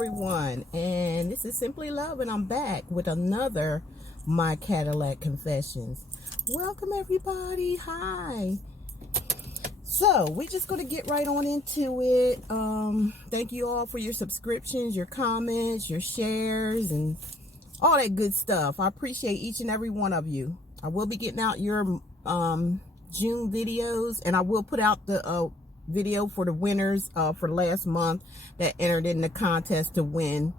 everyone, and this is Simply Love, and I'm back with another My Cadillac Confessions. Welcome everybody. Hi. So we're just going to get right on into it. Thank you all for your subscriptions, your comments, your shares, and all that good stuff. I appreciate each and every one of you. I will be getting out your June videos, and I will put out the video for the winners for last month that entered in the contest to win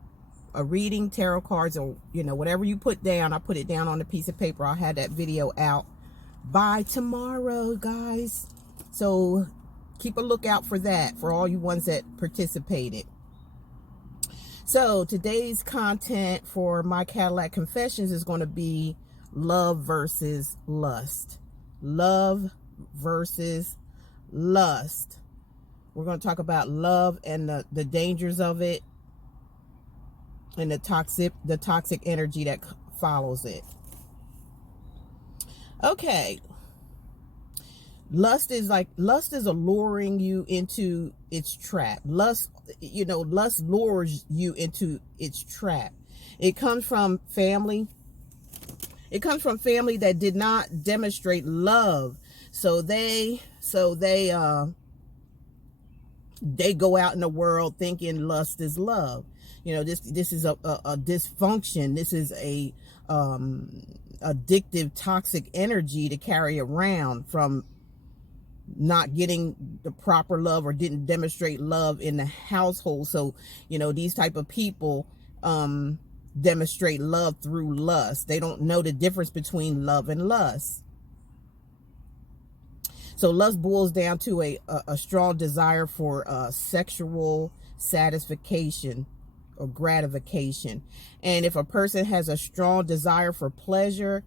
a reading, tarot cards, or whatever you put down. I put it down on a piece of paper. I'll have that video out by tomorrow, guys, so keep a lookout for that for all you ones that participated. So today's content for My Cadillac Confessions is going to be love versus lust. Love versus lust. We're going to talk about love and the dangers of it, and the toxic energy that follows it. Okay. Lust is alluring you into its trap. Lust lures you into its trap. It comes from family. It comes from family that did not demonstrate love. So they go out in the world thinking lust is love. This is a dysfunction. This is a addictive, toxic energy to carry around from not getting the proper love or didn't demonstrate love in the household. So, these type of people demonstrate love through lust. They don't know the difference between love and lust. So lust boils down to a strong desire for sexual satisfaction or gratification. And if a person has a strong desire for pleasure,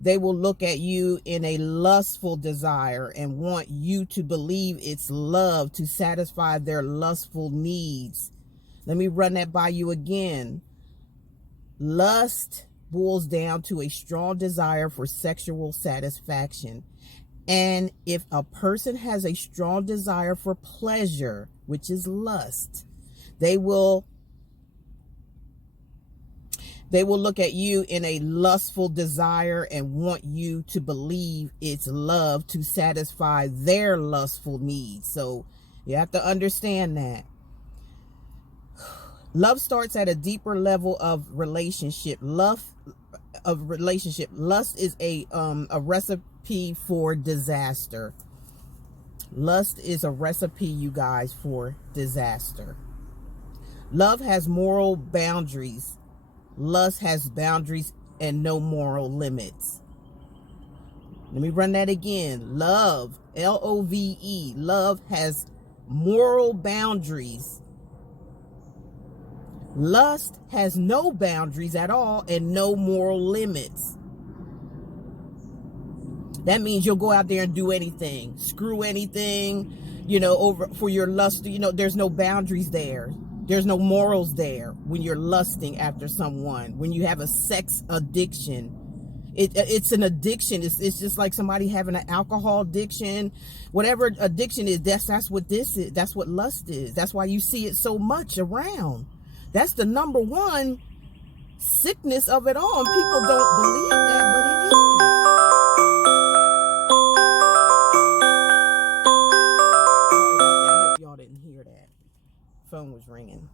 they will look at you in a lustful desire and want you to believe it's love to satisfy their lustful needs. Let me run that by you again. Lust boils down to a strong desire for sexual satisfaction. And if a person has a strong desire for pleasure, which is lust, they will look at you in a lustful desire and want you to believe it's love to satisfy their lustful needs. So you have to understand that. Love starts at a deeper level of relationship. Lust is a recipe for disaster. Lust is a recipe, you guys, for disaster. Love has moral boundaries. Lust has boundaries and no moral limits. Let me run that again. Love, L-O-V-E, love has moral boundaries. Lust has no boundaries at all and no moral limits. That means you'll go out there and do anything, screw anything, over for your lust. There's no boundaries there. There's no morals there when you're lusting after someone. When you have a sex addiction, it's an addiction. It's just like somebody having an alcohol addiction, whatever addiction is. That's what this is. That's what lust is. That's why you see it so much around. That's the number one sickness of it all. And people don't believe that, but it is. Phone was ringing.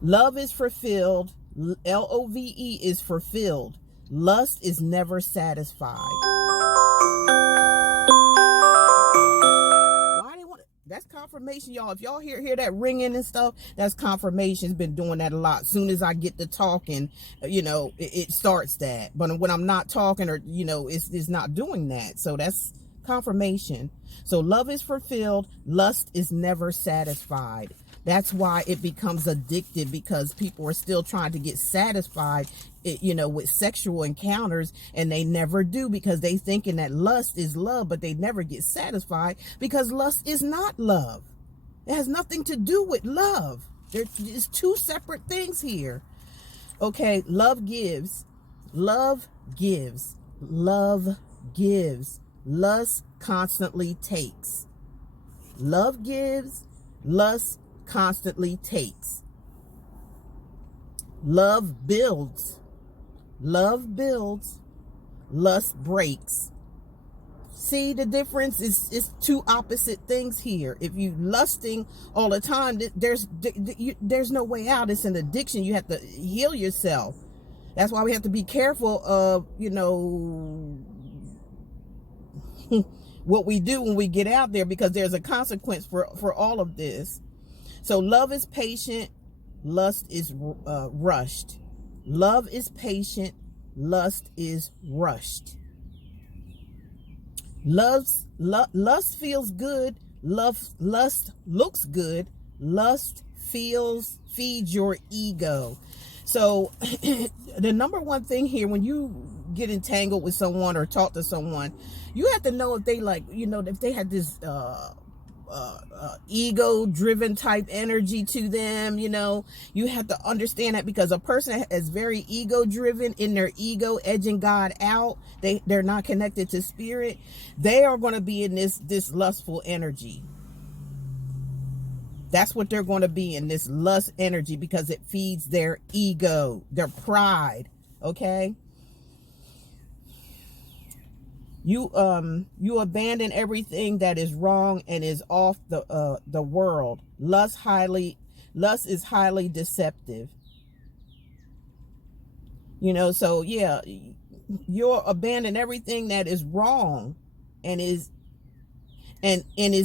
Love is fulfilled. Love is fulfilled. Lust is never satisfied. Why they want it? That's confirmation, y'all. If y'all hear that ringing and stuff, that's confirmation. It's been doing that a lot. As soon as I get to talking, it starts that. But when I'm not talking, or it's not doing that. So that's confirmation. So love is fulfilled. Lust is never satisfied. That's why it becomes addictive, because people are still trying to get satisfied, with sexual encounters, and they never do, because they thinking that lust is love, but they never get satisfied because lust is not love. It has nothing to do with love. There's two separate things here. Okay, love gives. Love gives. Love gives. Lust constantly takes. Love gives. Lust constantly takes. Love builds. Love builds. Lust breaks. See the difference? It's two opposite things here. If you lusting all the time, there's no way out. It's an addiction. You have to heal yourself. That's why we have to be careful of, what we do when we get out there, because there's a consequence for all of this. So love is patient. Lust is rushed. Love is patient. Lust is rushed. Lust feels good. Lust looks good. Lust feeds your ego. So the number one thing here, when you get entangled with someone or talk to someone, you have to know if they if they had this ego driven type energy to them. You have to understand that, because a person is very ego driven, in their ego, edging God out, they're not connected to spirit, they are going to be in this lustful energy. That's what they're going to be in, this lust energy, because it feeds their ego, their pride. Okay. You abandon everything that is wrong and is off the world. Lust is highly deceptive. So yeah, you'll abandon everything that is wrong and is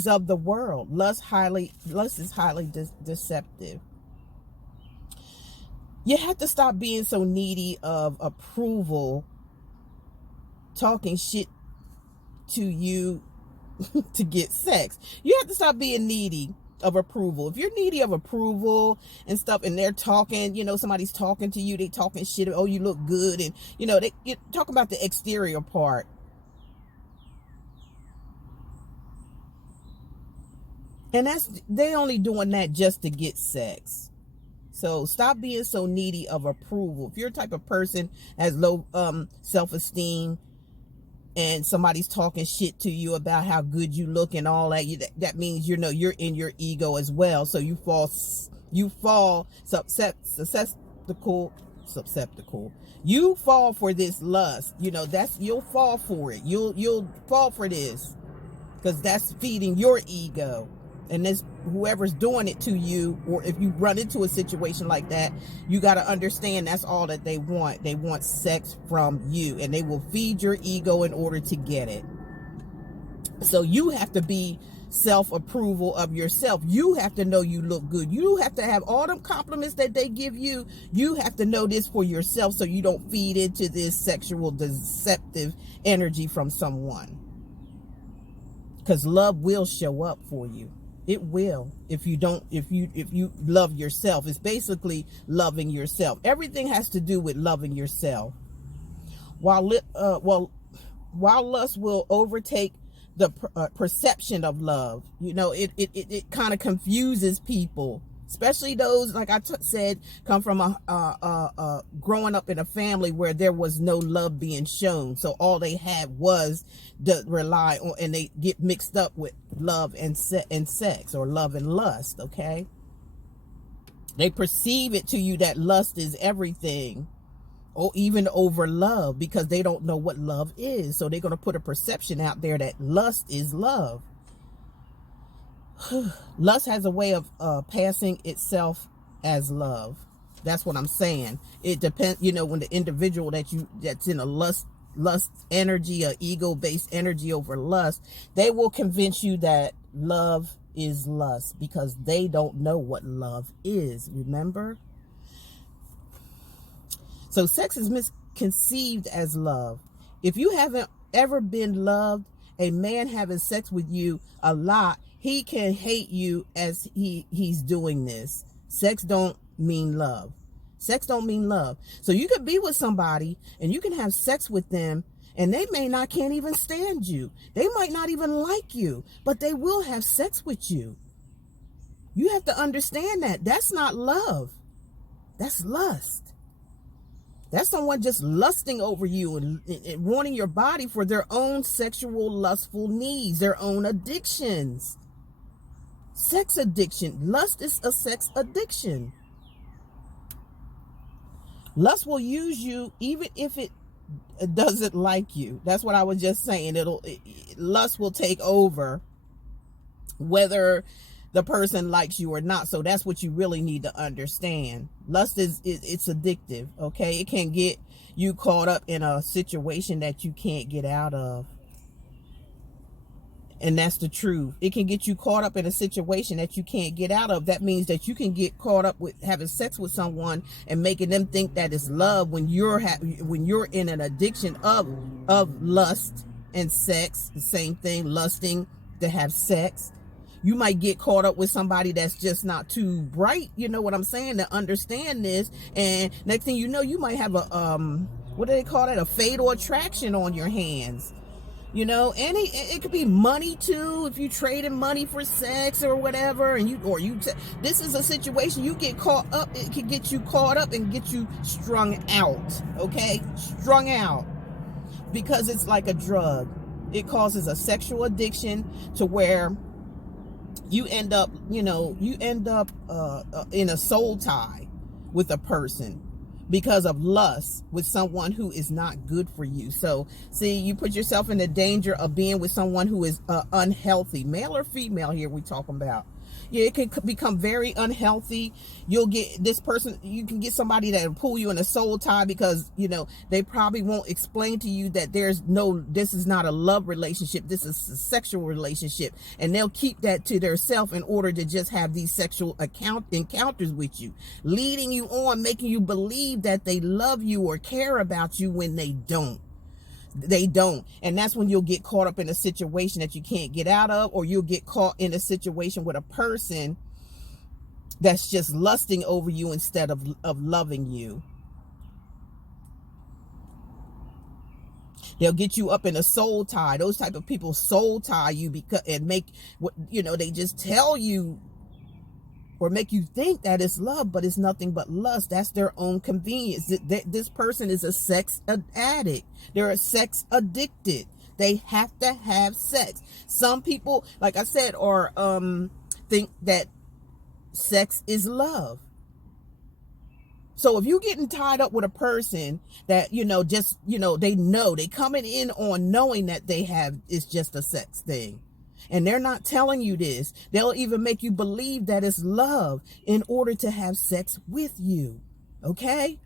of the world. Lust is highly deceptive. You have to stop being so needy of approval, talking shit to you to get sex. You have to stop being needy of approval. If you're needy of approval and stuff, and they're talking, somebody's talking to you, they talking shit, oh, you look good, and they talk about the exterior part. And they only doing that just to get sex. So stop being so needy of approval. If you're a type of person has low self-esteem, and somebody's talking shit to you about how good you look and all that, that means you're in your ego as well. So you fall susceptible. You fall for this lust. You'll fall for it. You'll fall for this, because that's feeding your ego. And this, whoever's doing it to you, or if you run into a situation like that, you got to understand that's all that they want. They want sex from you, and they will feed your ego in order to get it. So you have to be self-approval of yourself. You have to know you look good. You have to have all them compliments that they give you. You have to know this for yourself, so you don't feed into this sexual deceptive energy from someone. Because love will show up for you. It will. If you love yourself. It's basically loving yourself. Everything has to do with loving yourself. While lust will overtake the perception of love, it kind of confuses people, especially those, like I said, come from a growing up in a family where there was no love being shown. So all they had was to rely on, and they get mixed up with love and sex, or love and lust. Okay. They perceive it to you that lust is everything, or even over love, because they don't know what love is. So they're going to put a perception out there that lust is love. Lust has a way of passing itself as love. That's what I'm saying. It depends, when the individual that's in a lust energy, a ego-based energy over lust, they will convince you that love is lust, because they don't know what love is. Remember? So sex is misconceived as love. If you haven't ever been loved, a man having sex with you a lot, he can hate you as he's doing this. Sex don't mean love. Sex don't mean love. So you could be with somebody and you can have sex with them, and they can't even stand you. They might not even like you, but they will have sex with you. You have to understand that. That's not love. That's lust. That's someone just lusting over you and wanting your body for their own sexual lustful needs, their own addictions. Sex addiction. Lust is a sex addiction. Lust will use you even if it doesn't like you. That's what I was just saying. Lust will take over whether the person likes you or not. So that's what you really need to understand. Lust it's addictive. Okay, it can get you caught up in a situation that you can't get out of. And that's the truth. It can get you caught up in a situation that you can't get out of. That means that you can get caught up with having sex with someone and making them think that it's love when you're in an addiction of lust and sex. The same thing, lusting to have sex. You might get caught up with somebody that's just not too bright, you know what I'm saying, to understand this. And next thing you know, you might have a what do they call that? A fatal attraction on your hands. You know, it could be money too. If you trading money for sex or whatever, and this is a situation you get caught up. It can get you caught up and get you strung out. Okay, strung out, because it's like a drug. It causes a sexual addiction to where you end up, in a soul tie with a person because of lust with someone who is not good for you. So see, you put yourself in the danger of being with someone who is unhealthy, male or female here we talking about. Yeah, it can become very unhealthy. You'll get this person, you can get somebody that will pull you in a soul tie because, they probably won't explain to you that this is not a love relationship. This is a sexual relationship. And they'll keep that to themselves in order to just have these sexual encounters with you, leading you on, making you believe that they love you or care about you when they don't. They don't. And that's when you'll get caught up in a situation that you can't get out of, or you'll get caught in a situation with a person that's just lusting over you instead of loving you. They'll get you up in a soul tie. Those type of people soul tie you they just tell you or make you think that it's love, but it's nothing but lust. That's their own convenience. This person is a sex addict. They're a sex addicted. They have to have sex. Some people, like I said, think that sex is love. So if you're getting tied up with a person that, they coming in on knowing that it's just a sex thing. And they're not telling you this. They'll even make you believe that it's love in order to have sex with you. Okay?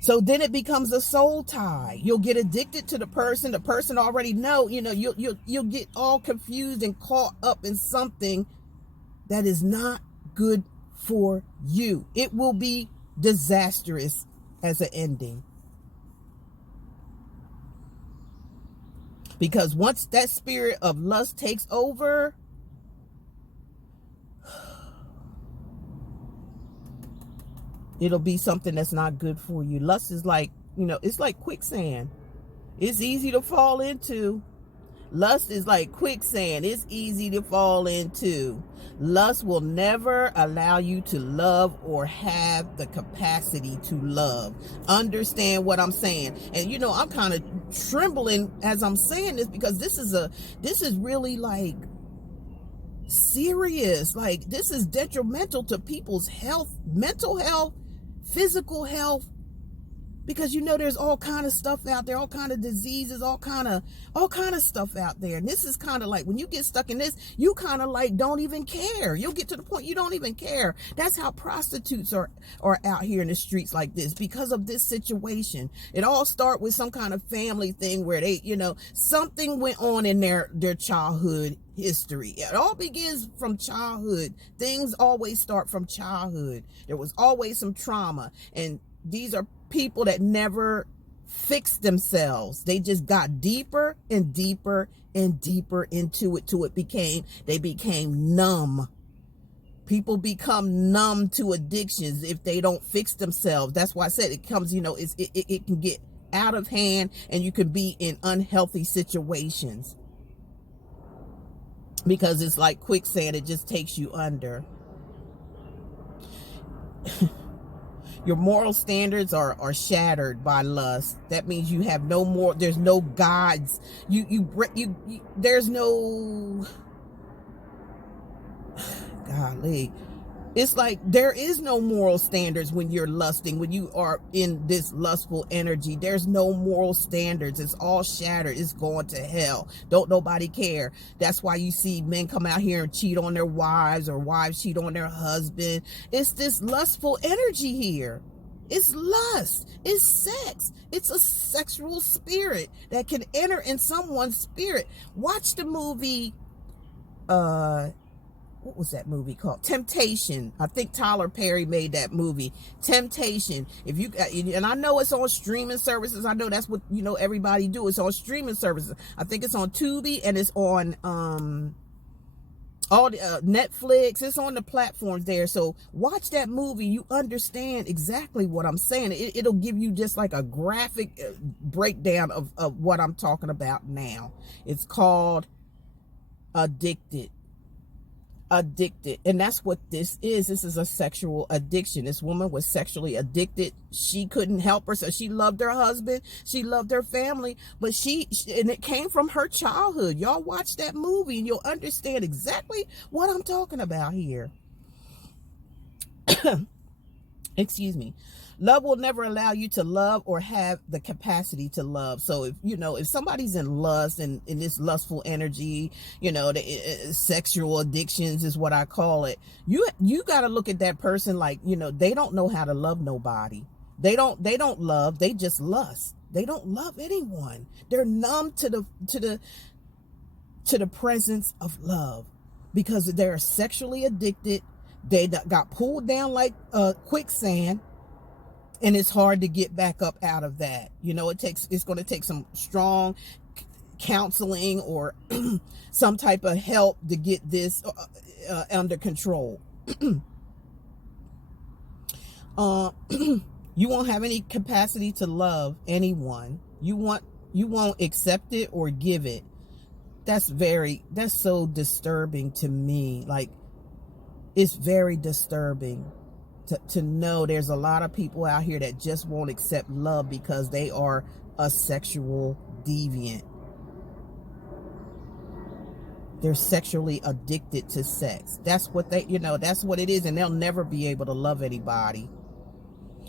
So then it becomes a soul tie. You'll get addicted to the person. The person already you'll get all confused and caught up in something that is not good for you. It will be disastrous as an ending. Because once that spirit of lust takes over, it'll be something that's not good for you. Lust is like, it's like quicksand. It's easy to fall into. Lust is like quicksand. It's easy to fall into. Lust will never allow you to love or have the capacity to love. Understand what I'm saying? And I'm kind of trembling as I'm saying this, because this is really like serious. Like, this is detrimental to people's health, mental health, physical health. Because there's all kind of stuff out there, all kind of diseases, all kind of stuff out there. And this is kind of like, when you get stuck in this, you kind of like don't even care. You'll get to the point you don't even care. That's how prostitutes are out here in the streets like this, because of this situation. It all started with some kind of family thing where they, something went on in their childhood history. It all begins from childhood. Things always start from childhood. There was always some trauma, and these are people that never fixed themselves. They just got deeper and deeper and deeper into it till they became numb. People become numb to addictions if they don't fix themselves. That's why I said it comes, it can get out of hand, and you can be in unhealthy situations, because it's like quicksand. It just takes you under. Your moral standards are shattered by lust. That means you have no more, there's no gods. There's no, golly. It's like there is no moral standards when you're lusting, when you are in this lustful energy. There's no moral standards. It's all shattered. It's going to hell. Don't nobody care. That's why you see men come out here and cheat on their wives, or wives cheat on their husband. It's this lustful energy here. It's lust. It's sex. It's a sexual spirit that can enter in someone's spirit. Watch the movie, what was that movie called? Temptation. I think Tyler Perry made that movie, Temptation. If you, and I know it's on streaming services. I know that's what, everybody do. It's on streaming services. I think it's on Tubi, and it's on all the Netflix. It's on the platforms there. So watch that movie. You understand exactly what I'm saying. It'll give you just like a graphic breakdown of what I'm talking about now. It's called Addicted. And that's what this is. This is a sexual addiction. This woman was sexually addicted. She couldn't help herself. She loved her husband, she loved her family, but and it came from her childhood. Y'all watch that movie and you'll understand exactly what I'm talking about here. Excuse me. Love will never allow you to love or have the capacity to love. So if somebody's in lust and in this lustful energy, the sexual addictions is what I call it. You got to look at that person like, they don't know how to love nobody. They don't love. They just lust. They don't love anyone. They're numb to the presence of love because they're sexually addicted. They got pulled down like quicksand. And it's hard to get back up out of that. It's going to take some strong counseling or some type of help to get this under control. You won't have any capacity to love anyone. You won't accept it or give it. That's so disturbing to me. Like, it's very disturbing. To know there's a lot of people out here that just won't accept love because they are a sexual deviant. They're sexually addicted to sex. That's what that's what it is. And they'll never be able to love anybody.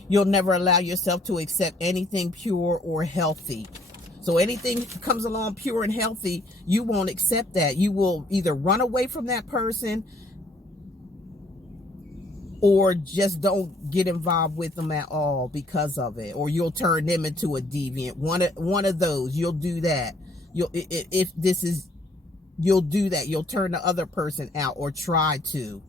You'll never allow yourself to accept anything pure or healthy. So anything comes along pure and healthy, you won't accept that. You will either run away from that person or just don't get involved with them at all because of it, or you'll turn them into a deviant. One of those, you'll do that. You'll do that. You'll turn the other person out or try to,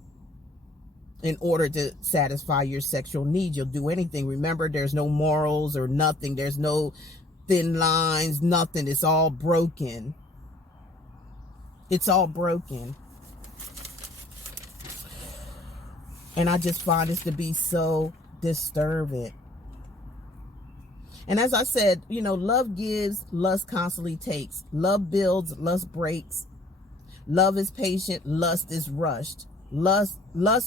in order to satisfy your sexual needs. You'll do anything. Remember, there's no morals or nothing. There's no thin lines, nothing. It's all broken. It's all broken. And I just find this to be so disturbing. And as I said, love gives, lust constantly takes. Love builds, lust breaks. Love is patient, lust is rushed. Lust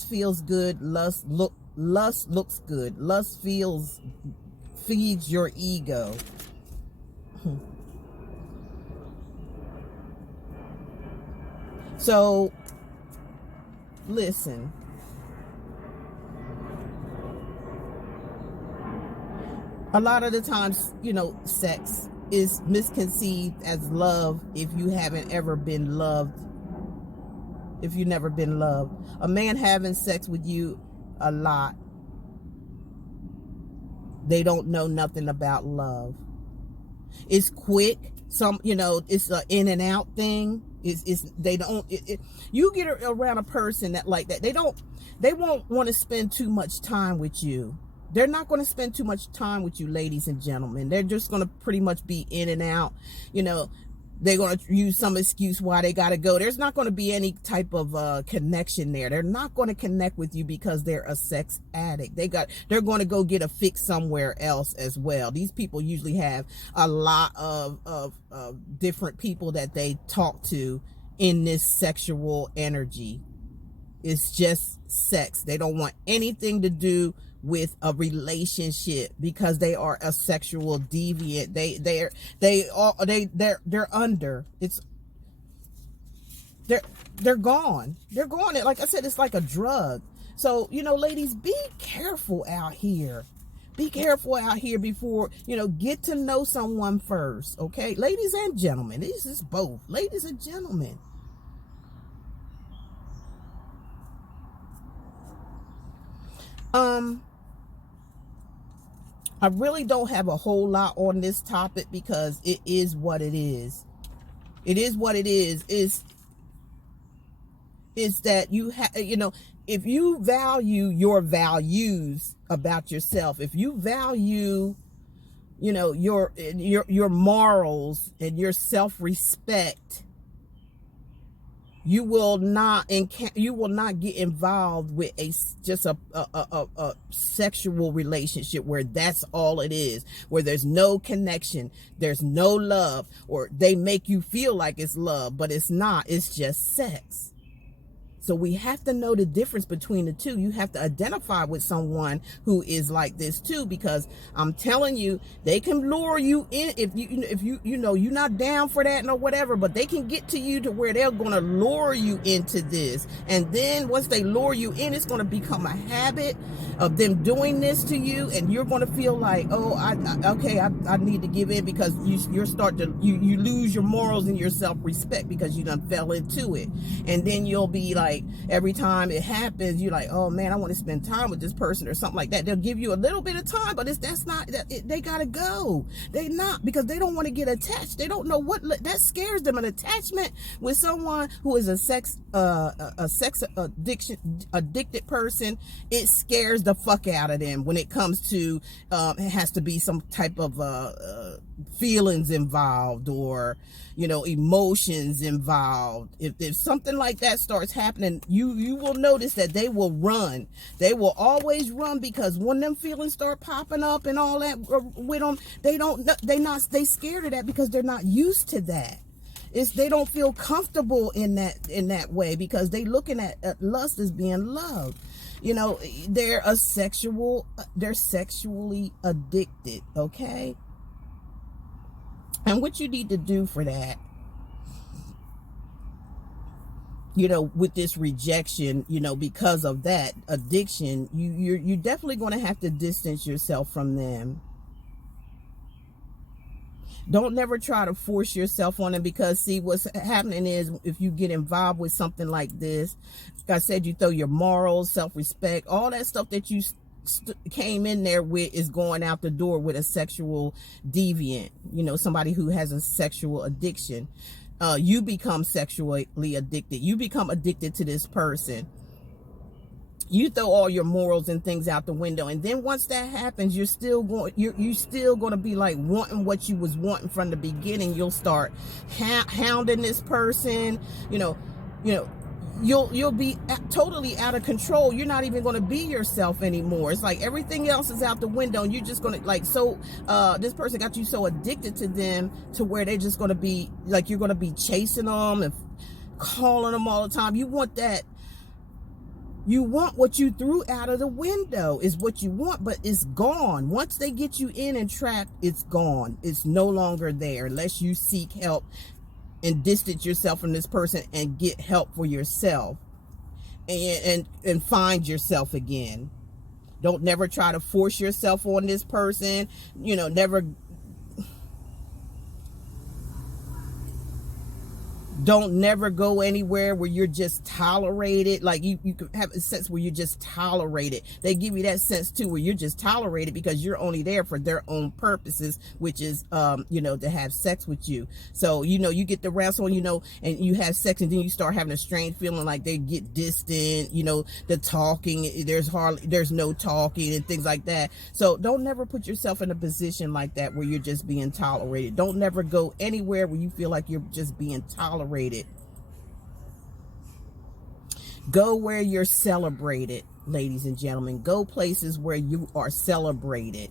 feels good, lust looks good. Lust feeds your ego. So, listen. A lot of the times, sex is misconceived as love if you haven't ever been loved. If you've never been loved. A man having sex with you a lot, they don't know nothing about love. It's quick. It's an in and out thing. You get around a person that like that, they won't want to spend too much time with you. They're not going to spend too much time with you, ladies and gentlemen. They're just going to pretty much be in and out. They're going to use some excuse why they got to go. There's not going to be any type of connection there. They're not going to connect with you because they're a sex addict. They're going to go get a fix somewhere else as well. These people usually have a lot of different people that they talk to in this sexual energy. It's just sex. They don't want anything to do with a relationship because they are a sexual deviant. They're under. They're gone. They're gone. Like I said, it's like a drug. So, ladies, be careful out here. Be careful out here before, get to know someone first. Okay, ladies and gentlemen, this is both. Ladies and gentlemen. I really don't have a whole lot on this topic because it is what it is. It is what it is. Is that you have, if you value your values about yourself, if you value, your morals and your self-respect, you will not get involved with just a sexual relationship where that's all it is, where there's no connection, there's no love, or they make you feel like it's love, but it's not, it's just sex. So we have to know the difference between the two. You have to identify with someone who is like this too, because I'm telling you, they can lure you in if you're not down for that or whatever, but they can get to you to where they're going to lure you into this. And then once they lure you in, it's going to become a habit of them doing this to you, and you're going to feel like, oh, I need to give in, because you lose your morals and your self-respect because you done fell into it. And then you'll be like, every time it happens, you're like, oh man, I want to spend time with this person or something like that. They'll give you a little bit of time, but they gotta go. They not, because they don't want to get attached. They don't know what that scares them. An attachment with someone who is a sex addicted person, it scares the fuck out of them when it comes to it has to be some type of feelings involved, or emotions involved. If something like that starts happening, you will notice that they will run. They will always run, because when them feelings start popping up and all that with them, they scared of that because they're not used to that. They don't feel comfortable in that way, because they looking at lust as being love. They're sexually addicted. Okay. And what you need to do for that, with this rejection, because of that addiction, you're definitely going to have to distance yourself from them. Don't never try to force yourself on them, because see, what's happening is, if you get involved with something like this, like I said, you throw your morals, self-respect, all that stuff that you came in there with is going out the door with a sexual deviant, somebody who has a sexual addiction. You become sexually addicted. You become addicted to this person. You throw all your morals and things out the window, and then once that happens, you're still going to be like wanting what you was wanting from the beginning. You'll start hounding this person. You'll be totally out of control. You're not even going to be yourself anymore. It's like everything else is out the window, and you're just going to this person got you so addicted to them to where they're just going to be like, you're going to be chasing them and calling them all the time. You want that. You want what you threw out of the window is what you want, but it's gone. Once they get you in and trapped, it's gone. It's no longer there unless you seek help and distance yourself from this person and get help for yourself and find yourself again. Don't never try to force yourself on this person. Don't never go anywhere where you're just tolerated. Like you could have a sense where you're just tolerated. They give you that sense too, where you're just tolerated because you're only there for their own purposes, which is, to have sex with you. So, you get the wrestle, and you have sex, and then you start having a strange feeling like they get distant, the talking, there's no talking and things like that. So don't never put yourself in a position like that where you're just being tolerated. Don't never go anywhere where you feel like you're just being tolerated. Go where you're celebrated, ladies and gentlemen. Go places where you are celebrated.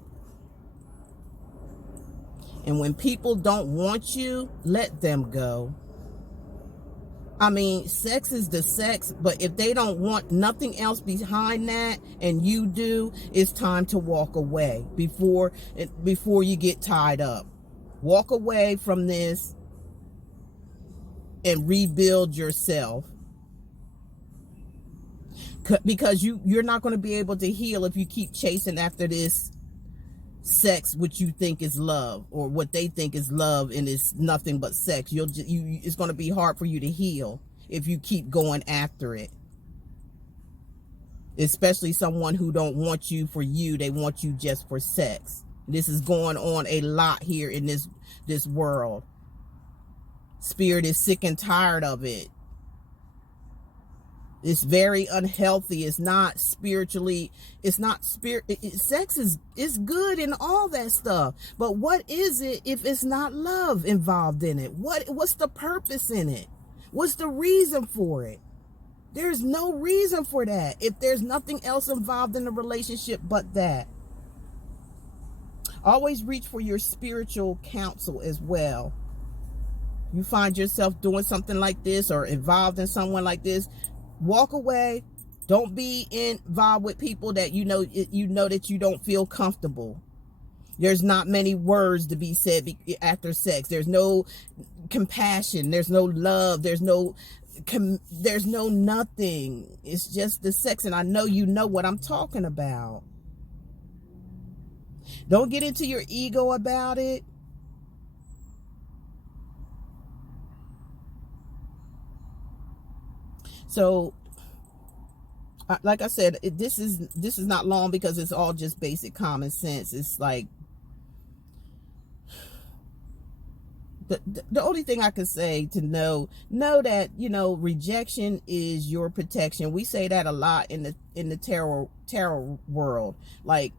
And when people don't want you, let them go. I mean, sex is the sex, but if they don't want nothing else behind that and you do, it's time to walk away before you get tied up. Walk away from this and rebuild yourself, because you're not going to be able to heal if you keep chasing after this sex, which you think is love, or what they think is love, and it's nothing but sex. It's going to be hard for you to heal if you keep going after it, especially someone who don't want you for you. They want you just for sex. This is going on a lot here in this world. Spirit is sick and tired of it. It's very unhealthy. It's not spiritually, it's not spirit. Sex is good and all that stuff. But what is it if it's not love involved in it? What's the purpose in it? What's the reason for it? There's no reason for that if there's nothing else involved in the relationship but that. Always reach for your spiritual counsel as well. You find yourself doing something like this or involved in someone like this, walk away. Don't be involved with people that you know that you don't feel comfortable. There's not many words to be said after sex. There's no compassion. There's no love. There's no nothing. It's just the sex. And I know you know what I'm talking about. Don't get into your ego about it. So, like I said, this is not long because it's all just basic common sense. It's like the only thing I could say to know that, rejection is your protection. We say that a lot in the tarot world. Like,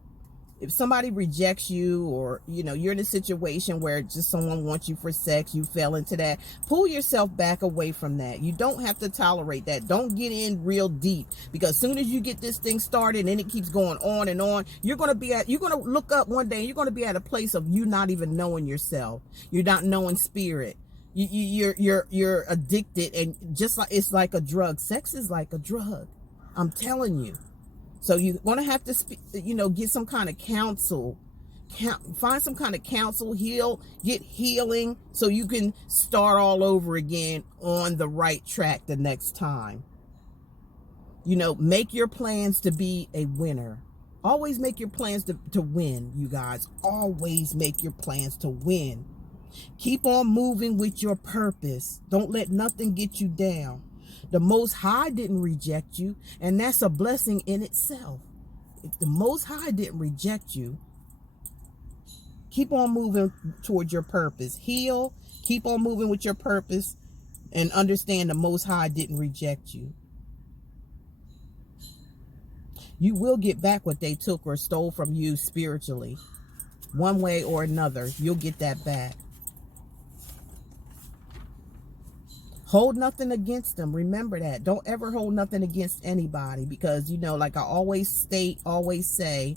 if somebody rejects you, or you're in a situation where just someone wants you for sex, you fell into that, pull yourself back away from that. You don't have to tolerate that. Don't get in real deep, because as soon as you get this thing started and it keeps going on and on, you're going to look up one day and you're going to be at a place of you not even knowing yourself. You're not knowing spirit. You're addicted, and just like it's like a drug. Sex is like a drug. I'm telling you. So you're going to have to, get some kind of counsel, find some kind of counsel, get healing, so you can start all over again on the right track the next time. Make your plans to be a winner. Always make your plans to win, you guys. Always make your plans to win. Keep on moving with your purpose. Don't let nothing get you down. The Most High didn't reject you, and that's a blessing in itself. If the Most High didn't reject you, keep on moving towards your purpose. Heal, keep on moving with your purpose, and understand the Most High didn't reject you. You will get back what they took or stole from you spiritually. One way or another, you'll get that back. Hold nothing against them. Remember that. Don't ever hold nothing against anybody, because, like I always say,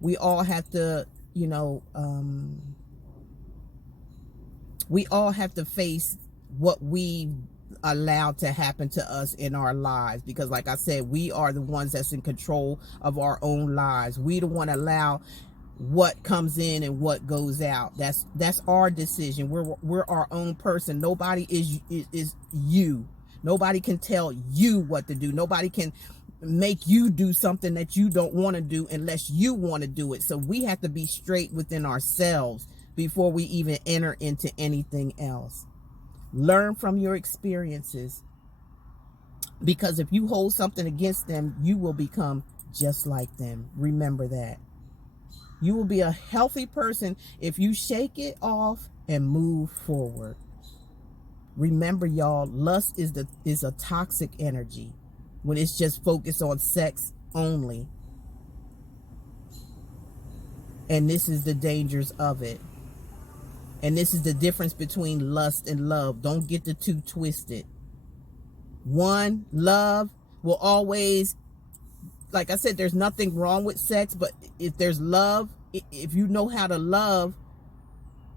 we all have to, we all have to face what we allowed to happen to us in our lives, because like I said, we are the ones that's in control of our own lives. We the one allow what comes in and what goes out. That's our decision. We're our own person. Nobody is you. Nobody can tell you what to do. Nobody can make you do something that you don't want to do unless you want to do it. So we have to be straight within ourselves before we even enter into anything else. Learn from your experiences, because if you hold something against them, you will become just like them. Remember that. You will be a healthy person if you shake it off and move forward. Remember, y'all, lust is a toxic energy when it's just focused on sex only. And this is the dangers of it. And this is the difference between lust and love. Don't get the two twisted. One, love will always, like I said, there's nothing wrong with sex, but if there's love, if you know how to love,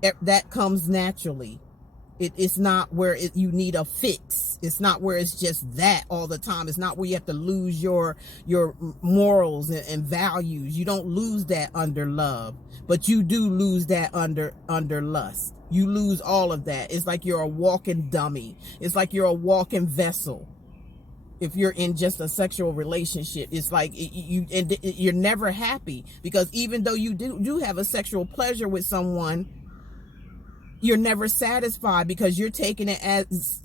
that comes naturally. It's not where you need a fix. It's not where it's just that all the time. It's not where you have to lose your morals and values. You don't lose that under love, but you do lose that under lust. You lose all of that. It's like you're a walking dummy. It's like you're a walking vessel. If you're in just a sexual relationship, it's like you're never happy, because even though you do have a sexual pleasure with someone, you're never satisfied, because you're taking it as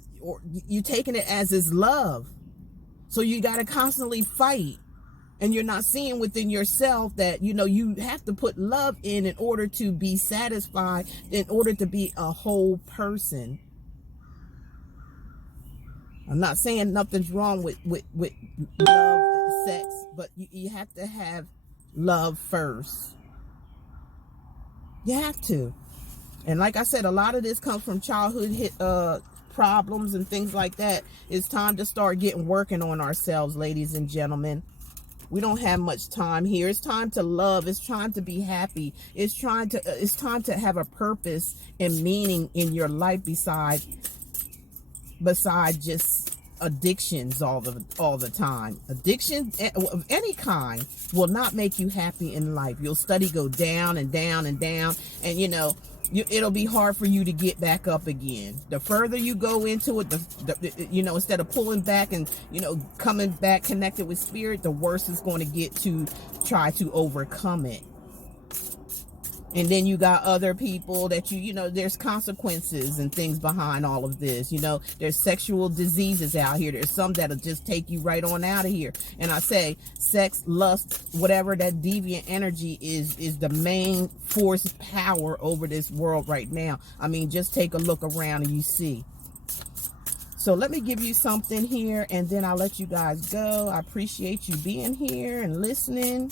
his love. So you got to constantly fight, and you're not seeing within yourself that, you have to put love in order to be satisfied, in order to be a whole person. I'm not saying nothing's wrong with love and sex, but you have to have love first. You have to. And like I said, a lot of this comes from childhood problems and things like that. It's time to start working on ourselves, ladies and gentlemen. We don't have much time here. It's time to love. It's time to be happy. It's time to have a purpose and meaning in your life beside just addictions all the time. Addiction of any kind will not make you happy in life. You'll go down and down and down, and it'll be hard for you to get back up again. The further you go into it, instead of pulling back and coming back connected with spirit, the worse it's going to get to try to overcome it. And then you got other people that there's consequences and things behind all of this. There's sexual diseases out here. There's some that'll just take you right on out of here. And I say sex, lust, whatever that deviant energy is the main force power over this world right now. I mean, just take a look around and you see. So let me give you something here, and then I'll let you guys go. I appreciate you being here and listening.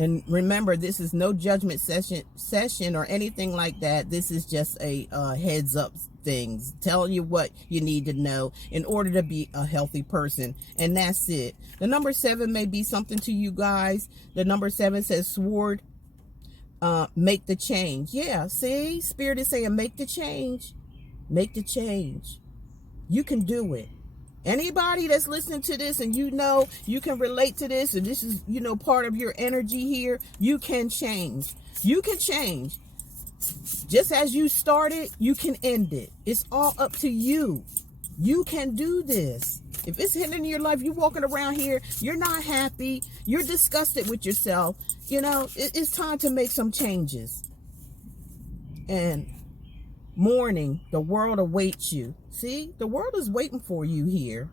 And remember, this is no judgment session or anything like that. This is just a heads up things, telling you what you need to know in order to be a healthy person. And that's it. The number 7 may be something to you guys. The number 7 says sword. Make the change. Yeah, see, Spirit is saying make the change. Make the change. You can do it. Anybody that's listening to this and you can relate to this, and this is part of your energy here, you can change. You can change. Just as you started, you can end it. It's all up to you. You can do this. If it's hitting your life, you're walking around here, you're not happy, you're disgusted with yourself, it's time to make some changes. And morning, the world awaits you. See, the world is waiting for you here.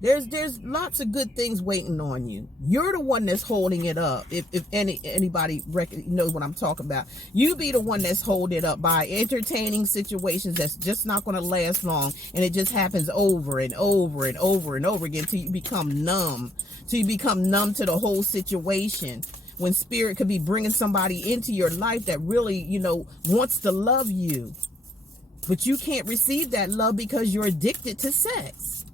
There's lots of good things waiting on you. You're the one that's holding it up. If anybody knows what I'm talking about, you be the one that's holding it up by entertaining situations that's just not going to last long, and it just happens over and over and over and over again till you become numb. Till you become numb to the whole situation. When Spirit could be bringing somebody into your life that really, wants to love you. But you can't receive that love because you're addicted to sex.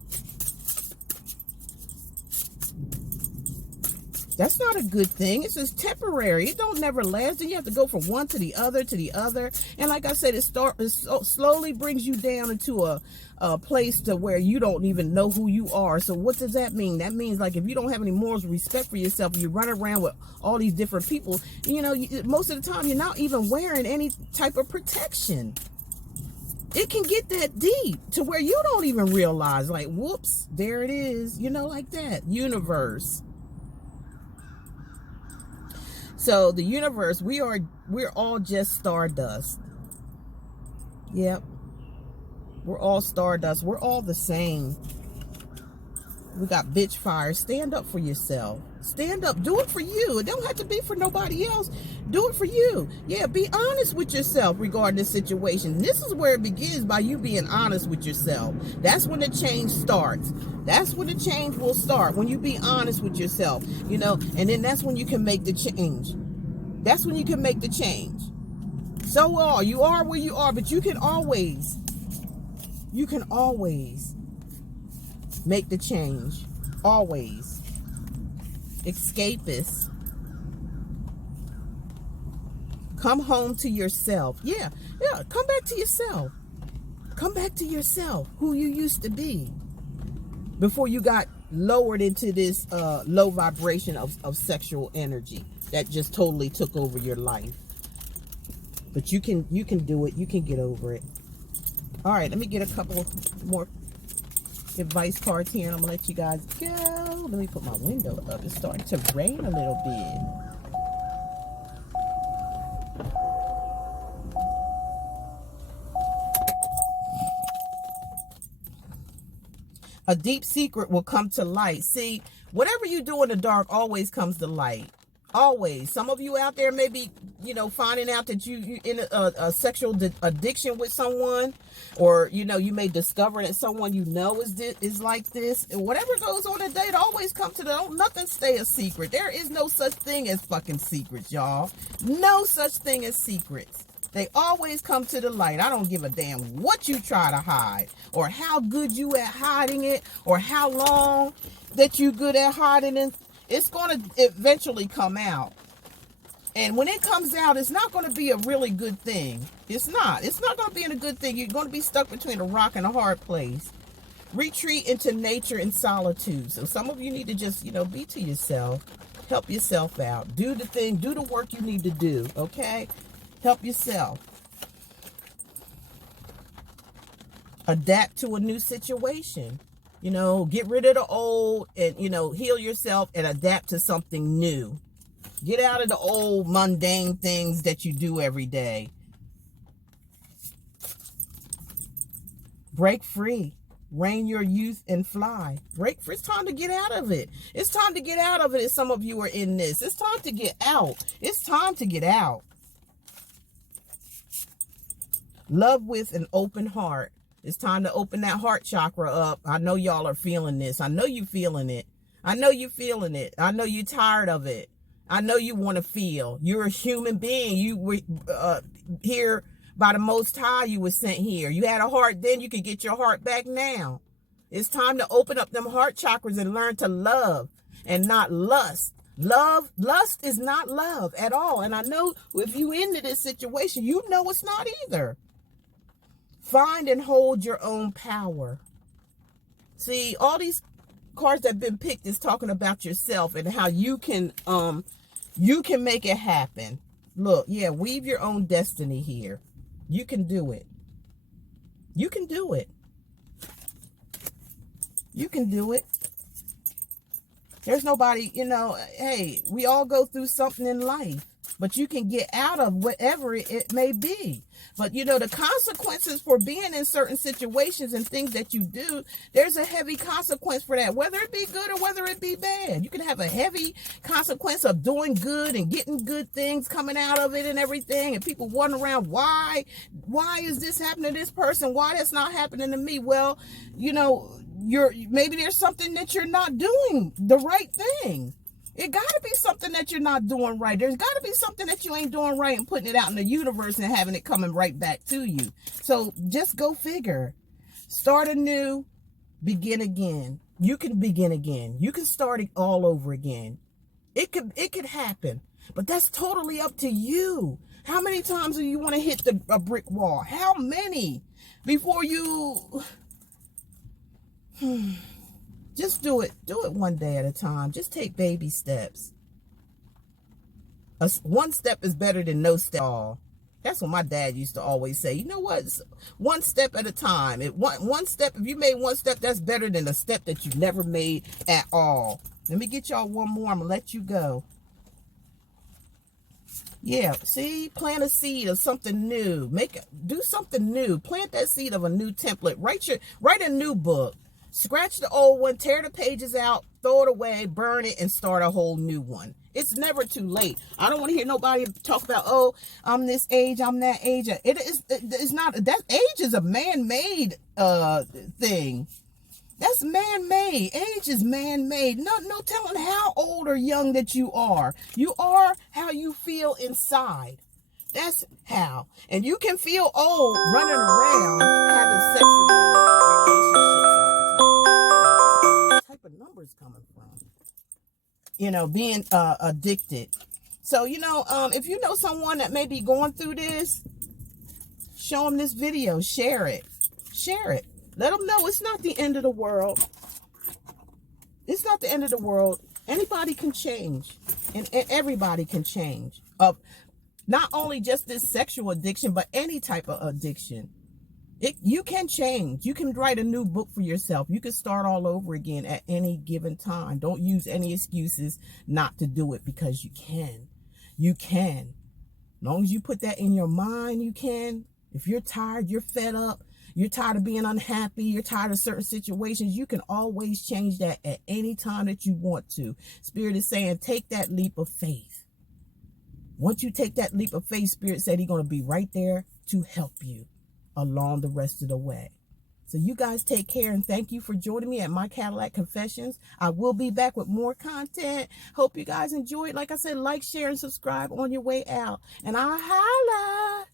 That's not a good thing. It's just temporary. It don't never last. Then you have to go from one to the other to the other. And like I said, it slowly brings you down into a place to where you don't even know who you are. So what does that mean? That means, like, if you don't have any morals or respect for yourself, you run around with all these different people, most of the time you're not even wearing any type of protection. It can get that deep to where you don't even realize, like, whoops, there it is, like that. Universe. So the universe, we're all just stardust. Yep. We're all stardust. We're all the same. We got bitch fire. Stand up for yourself. Stand up. Do it for you. It don't have to be for nobody else. Do it for you. Yeah, be honest with yourself regarding the situation. This is where it begins, by you being honest with yourself. That's when the change starts. That's when the change will start, when you be honest with yourself, and then that's when you can make the change. That's when you can make the change. So you are where you are, but you can always make the change. Always. Escapist. Come home to yourself. Yeah, come back to yourself. Come back to yourself, who you used to be before you got lowered into this low vibration of sexual energy that just totally took over your life. But you can do it. You can get over it. All right, let me get a couple more advice cards here, and I'm gonna let you guys go. Let me put my window up. It's starting to rain a little bit. A deep secret will come to light. See, whatever you do in the dark always comes to light. Always. Some of you out there may be, finding out that you in a sexual addiction with someone, or, you may discover that someone is like this. And whatever goes on today, it always comes to nothing stay a secret. There is no such thing as fucking secrets, y'all. No such thing as secrets. They always come to the light. I don't give a damn what you try to hide, or how good you at hiding it, or how long that you good at hiding it. It's going to eventually come out. And when it comes out, it's not going to be a really good thing. It's not. It's not going to be a good thing. You're going to be stuck between a rock and a hard place. Retreat into nature and solitude. So some of you need to just, be to yourself. Help yourself out. Do the thing. Do the work you need to do. Okay? Help yourself. Adapt to a new situation. Get rid of the old and, heal yourself and adapt to something new. Get out of the old mundane things that you do every day. Break free. Reign your youth and fly. Break free. It's time to get out of it. It's time to get out of it. If some of you are in this, it's time to get out. It's time to get out. Love with an open heart. It's time to open that heart chakra up. I know y'all are feeling this. I know you feeling it. I know you feeling it. I know you're tired of it. I know you want to feel. You're a human being. You were here by the Most High. You were sent here. You had a heart then. You could get your heart back now. It's time to open up them heart chakras and learn to love and not lust. Lust is not love at all. And I know if you into this situation, you know it's not either. Find and hold your own power. See, all these cards that have been picked is talking about yourself and how you can make it happen. Look, weave your own destiny here. You can do it. You can do it. You can do it. There's nobody, hey, we all go through something in life, but you can get out of whatever it may be. But, the consequences for being in certain situations and things that you do, there's a heavy consequence for that, whether it be good or whether it be bad. You can have a heavy consequence of doing good and getting good things coming out of it and everything. And people wondering around, why is this happening to this person? Why that's not happening to me? Well, maybe there's something that you're not doing the right thing. It got to be something that you're not doing right. There's got to be something that you ain't doing right and putting it out in the universe and having it coming right back to you. So just go figure. Start anew. Begin again. You can begin again. You can start it all over again. It could happen. But that's totally up to you. How many times do you want to hit a brick wall? How many? Before you... Just do it. Do it one day at a time. Just take baby steps. One step is better than no step at all. That's what my dad used to always say. You know what? One step at a time. One step, if you made one step, that's better than a step that you never made at all. Let me get y'all one more. I'm going to let you go. Yeah, see, plant a seed of something new. Do something new. Plant that seed of a new template. Write a new book. Scratch the old one, tear the pages out, throw it away, burn it, and start a whole new one. It's never too late. I don't want to hear nobody talk about, oh, I'm this age, I'm that age. It's not, that age is a man-made thing. That's man-made. Age is man-made. No telling how old or young that you are. You are how you feel inside. That's how. And you can feel old running around having sexual relationships. What type of numbers coming from? Being addicted. So, if you know someone that may be going through this, show them this video, share it. Share it. Let them know it's not the end of the world. It's not the end of the world. Anybody can change. And everybody can change. Not only just this sexual addiction, but any type of addiction. You can change. You can write a new book for yourself. You can start all over again at any given time. Don't use any excuses not to do it, because you can. You can. As long as you put that in your mind, you can. If you're tired, you're fed up, you're tired of being unhappy, you're tired of certain situations, you can always change that at any time that you want to. Spirit is saying, take that leap of faith. Once you take that leap of faith, Spirit said he's going to be right there to help you along the rest of the way. So you guys take care, and thank you for joining me at My Cadillac Confessions. I will be back with more content. Hope you guys enjoy it. Like I said, like, share, and subscribe on your way out. And I'll holla.